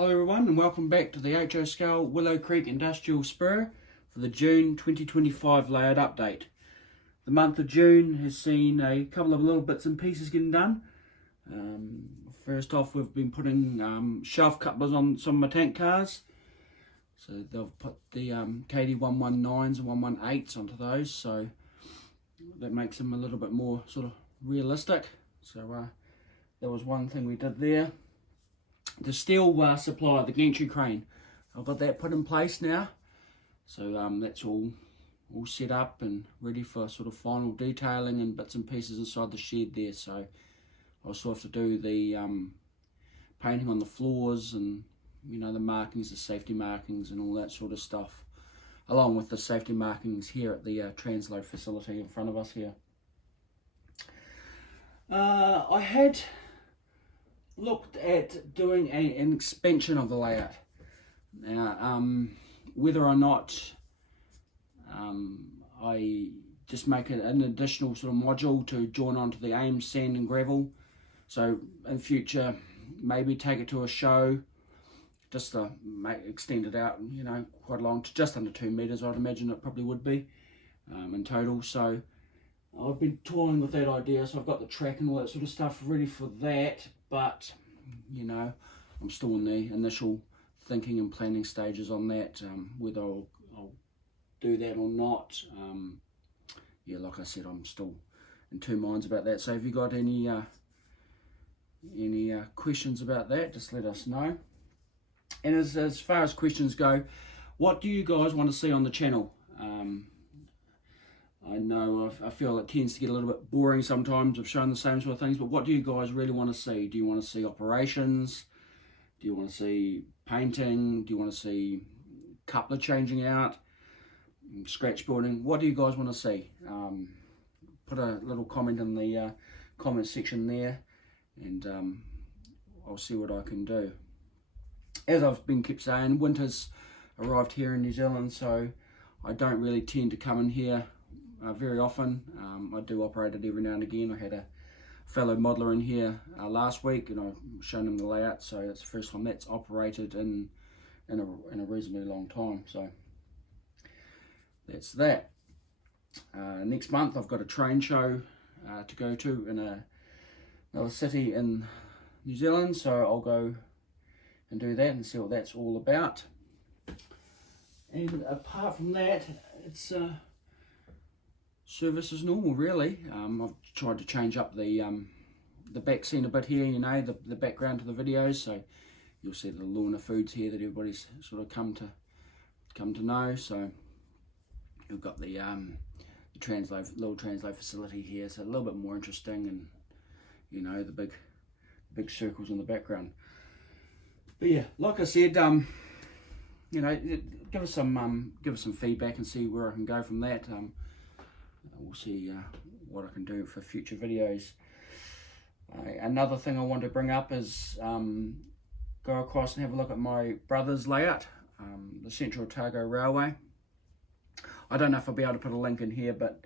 Hello everyone and welcome back to the HO Scale Willow Creek Industrial Spur for the June 2025 layout update. The month of June has seen a couple of little bits and pieces getting done. First off, we've been putting shelf couplers on some of my tank cars. So they've put the KD119s and 118s onto those, so that makes them a little bit more sort of realistic. So that was one thing we did there. The steel supply, the gantry crane, I've got that put in place now. So that's all set up and ready for sort of final detailing and bits and pieces inside the shed there. So I'll still have to do the painting on the floors and, you know, the markings, the safety markings and all that sort of stuff, along with the safety markings here at the transload facility in front of us here. I had looked at doing an expansion of the layout. Now, whether or not I just make an additional sort of module to join onto the AIM sand and gravel, so in future maybe take it to a show, just to extend it out, you know, quite long, to just under 2 meters. I'd imagine it probably would be in total. So I've been toying with that idea, so I've got the track and all that sort of stuff ready for that, but you know, I'm still in the initial thinking and planning stages on that, whether I'll do that or not. Yeah, like I said, I'm still in two minds about that. So if you got any questions about that, just let us know. And as far as questions go, what do you guys want to see on the channel? I know I feel it tends to get a little bit boring sometimes of showing the same sort of things, but what do you guys really want to see? Do you want to see operations? Do you want to see painting? Do you want to see coupler changing out? Scratch building? What do you guys want to see? Put a little comment in the comment section there, and I'll see what I can do. As I've been kept saying, winter's arrived here in New Zealand, so I don't really tend to come in here very often. I do operate it every now and again. I had a fellow modeler in here last week, and I've shown him the layout, so it's the first time that's operated in a reasonably long time. So that's that. Next month I've got a train show to go to in another city in New Zealand, so I'll go and do that and see what that's all about. And apart from that, it's service as normal, really. I've tried to change up the back scene a bit here, you know, the background to the videos, so you'll see the Lorna Foods here that everybody's sort of come to know. So you've got the little transload facility here, so a little bit more interesting, and you know, the big circles in the background. But yeah, like I said, you know, give us some feedback and see where I can go from that. We'll see what I can do for future videos. Another thing I want to bring up is go across and have a look at my brother's layout, the Central Otago Railway. I don't know if I'll be able to put a link in here, but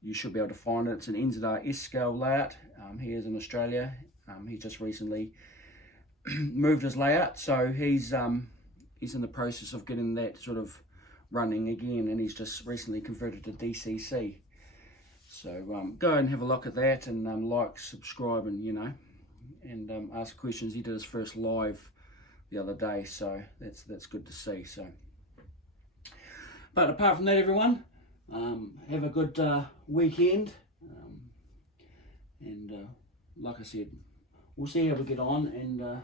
you should be able to find it. It's an NZR S scale layout. He is in Australia. He just recently moved his layout, so he's in the process of getting that sort of running again, and he's just recently converted to DCC. So go and have a look at that, and like, subscribe, and you know, and ask questions. He did his first live the other day, so that's good to see. So, but apart from that, everyone, have a good weekend, and like I said, we'll see how we get on, and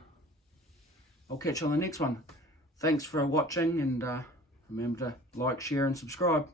I'll catch you on the next one. Thanks for watching, and remember to like, share and subscribe.